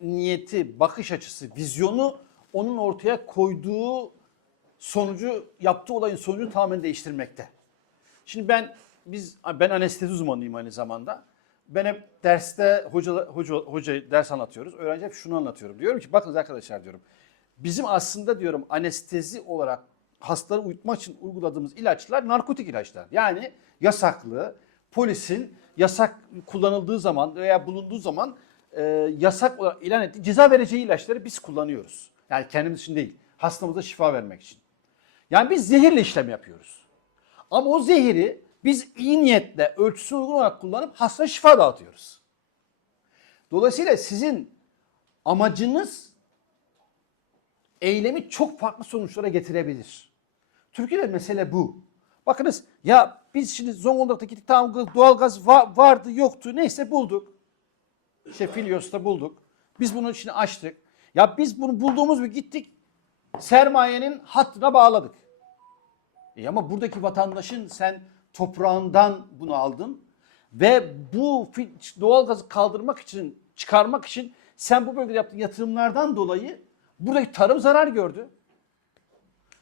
niyeti, bakış açısı, vizyonu onun ortaya koyduğu sonucu, yaptığı olayın sonucunu tamamen değiştirmekte. Şimdi ben biz ben anestezi uzmanıyım aynı zamanda. Ben hep derste hoca hoca hoca ders anlatıyoruz. Öğrenci hep şunu anlatıyorum. Diyorum ki bakınız arkadaşlar diyorum. Bizim aslında diyorum anestezi olarak hastaları uyutmak için uyguladığımız ilaçlar narkotik ilaçlar. Yani yasaklı, polisin yasak kullanıldığı zaman veya bulunduğu zaman e, yasak ilan ettiği ceza vereceği ilaçları biz kullanıyoruz. Yani kendimiz için değil, hastamıza şifa vermek için. Yani biz zehirle işlem yapıyoruz. Ama o zehiri biz iyi niyetle ölçüsü uygun olarak kullanıp hastaya şifa dağıtıyoruz. Dolayısıyla sizin amacınız eylemi çok farklı sonuçlara getirebilir. Türkiye'de mesele bu. Bakınız ya biz şimdi Zonguldak'ta gittik tamam doğalgaz va- vardı yoktu neyse bulduk. İşte Filyos'ta bulduk. Biz bunun içini açtık. Ya biz bunu bulduğumuz gibi gittik sermayenin hattına bağladık. E ama buradaki vatandaşın sen toprağından bunu aldın ve bu doğalgazı kaldırmak için, çıkarmak için sen bu bölgede yaptığın yatırımlardan dolayı buradaki tarım zarar gördü.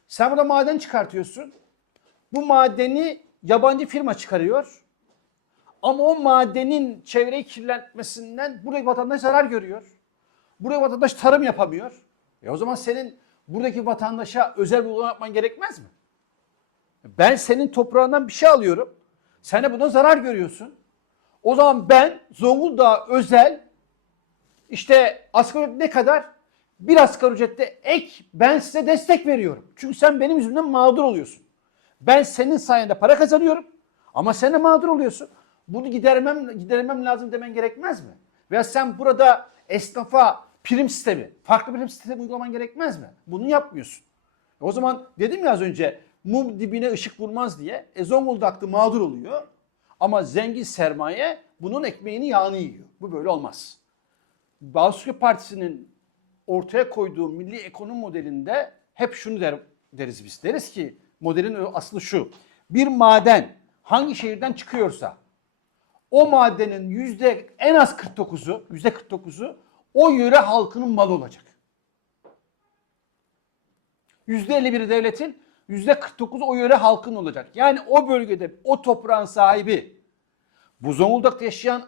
Sen burada maden çıkartıyorsun. Bu madeni yabancı firma çıkarıyor. Ama o madenin çevreyi kirletmesinden buradaki vatandaş zarar görüyor. Buraya vatandaş tarım yapamıyor. E o zaman senin buradaki vatandaşa özel bir uygulama yapman gerekmez mi? Ben senin toprağından bir şey alıyorum. Sen de bundan zarar görüyorsun. O zaman ben Zonguldak'a özel işte asgari ücret ne kadar? Bir asgari ücrette ek ben size destek veriyorum. Çünkü sen benim yüzümden mağdur oluyorsun. Ben senin sayende para kazanıyorum ama sen de mağdur oluyorsun. Bunu gidermem, gidermem lazım demen gerekmez mi? Veya sen burada esnafa prim sistemi, farklı prim sistemi uygulaman gerekmez mi? Bunu yapmıyorsun. O zaman dedim ya az önce mum dibine ışık vurmaz diye. E Zonguldak'ta mağdur oluyor. Ama zengin sermaye bunun ekmeğini yağını yiyor. Bu böyle olmaz. Bağımsızlık Partisi'nin ortaya koyduğu milli ekonomi modelinde hep şunu der, deriz biz. Deriz ki modelin aslı şu. Bir maden hangi şehirden çıkıyorsa o madenin yüzde en az 49'u, yüzde 49'u o yöre halkının malı olacak. Yüzde 51'i devletin, yüzde 49'u o yöre halkın olacak. Yani o bölgede o toprağın sahibi, bu Zonguldak'ta yaşayan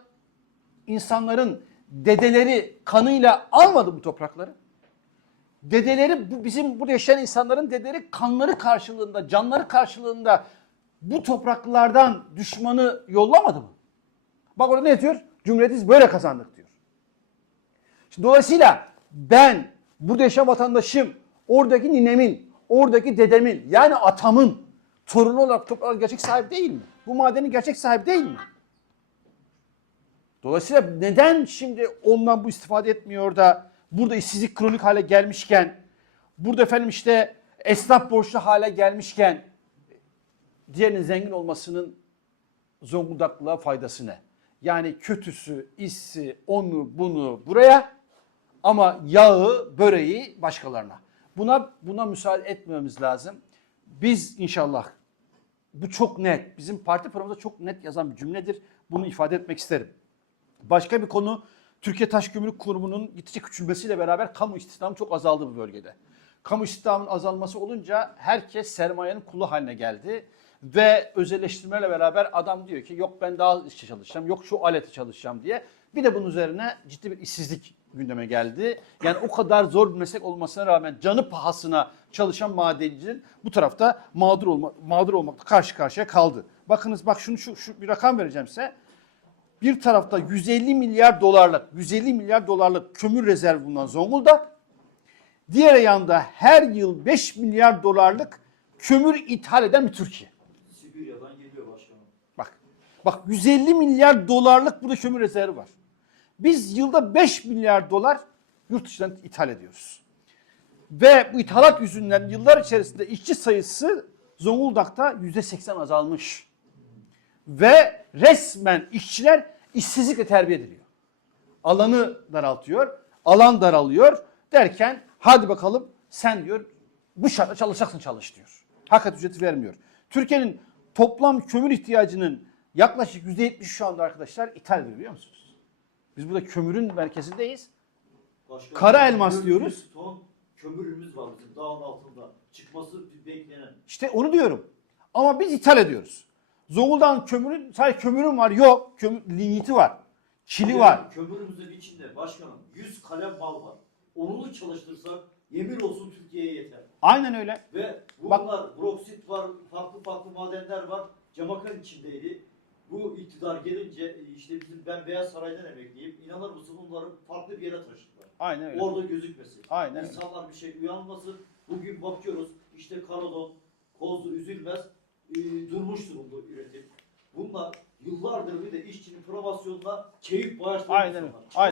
insanların dedeleri kanıyla almadı bu toprakları. Dedeleri, bizim burada yaşayan insanların dedeleri kanları karşılığında, canları karşılığında bu topraklardan düşmanı yollamadı mı? Bak orada ne diyor? Cumhuriyeti böyle kazandık diyor. Şimdi dolayısıyla ben burada yaşayan vatandaşım, oradaki ninemin, oradaki dedemin yani atamın torunu olarak toprak gerçek sahibi değil mi? Bu madenin gerçek sahibi değil mi? Dolayısıyla neden şimdi ondan bu istifade etmiyor da burada işsizlik kronik hale gelmişken, burada efendim işte esnaf borçlu hale gelmişken diğerinin zengin olmasının Zonguldaklığa faydası ne? Yani kötüsü, iyisi, onu, bunu buraya ama yağı, böreği başkalarına. Buna buna müsaade etmememiz lazım. Biz inşallah bu çok net. Bizim parti programımızda çok net yazan bir cümledir. Bunu ifade etmek isterim. Başka bir konu Türkiye Taş Gümrük Kurumu'nun gittikçe küçülmesiyle beraber kamu istihdamı çok azaldı bu bölgede. Kamu istihdamının azalması olunca herkes sermayenin kulu haline geldi. Ve özelleştirmeyle beraber adam diyor ki yok ben daha işçi çalışacağım, yok şu aleti çalışacağım diye. Bir de bunun üzerine ciddi bir işsizlik gündeme geldi. Yani o kadar zor bir meslek olmasına rağmen canı pahasına çalışan madencinin bu tarafta mağdur olma, mağdur olmakla karşı karşıya kaldı. Bakınız bak şunu şu, şu bir rakam vereceğim size. Bir tarafta 150 milyar dolarlık, 150 milyar dolarlık kömür rezervi bulunan Zonguldak. Diğer yanda her yıl 5 milyar dolarlık kömür ithal eden bir Türkiye. Sibirya'dan geliyor başkanım. Bak. Bak 150 milyar dolarlık burada kömür rezervi var. Biz yılda 5 milyar dolar yurt dışından ithal ediyoruz. Ve bu ithalat yüzünden yıllar içerisinde işçi sayısı Zonguldak'ta %80 azalmış. Ve resmen işçiler işsizlikle terbiye ediliyor. Alanı daraltıyor, alan daralıyor derken hadi bakalım sen diyor bu şartta çalışacaksın çalış diyor. Hakikat ücreti vermiyor. Türkiye'nin toplam kömür ihtiyacının yaklaşık %70 şu anda arkadaşlar ithal biliyor musunuz? Biz burada kömürün merkezindeyiz. Başkanım, Kara elmas 400 diyoruz. ton kömürümüz var bizim dağın altında. Çıkması beklenen. İşte onu diyorum. Ama biz ithal ediyoruz. Zonguldak'ın kömürü, sadece kömürün var. Yok. Kömür, ligniti var. Çili var. Kömürümüzün içinde başkanım 100 kalem mal var. Onunu çalıştırsak yemin olsun Türkiye'ye yeter. Aynen öyle. Ve Bak- bunlar broksit var, farklı farklı madenler var. Camakan içindeydi. Bu iktidar gelince e, işte bizim ben Beyaz Saray'dan emekliyim. İnanır mısın onları farklı bir yere taşıdılar. Aynen öyle. Orada gözükmesin. Aynen öyle. İnsanlar bir şey uyanmasın. Bugün bakıyoruz işte Karadon, Kozlu, Üzülmez e, durmuş durumda üretim. Bunlar yıllardır bir de işçinin promosyonuna keyif bağışlayan Aynen öyle. insanlar. Aynen.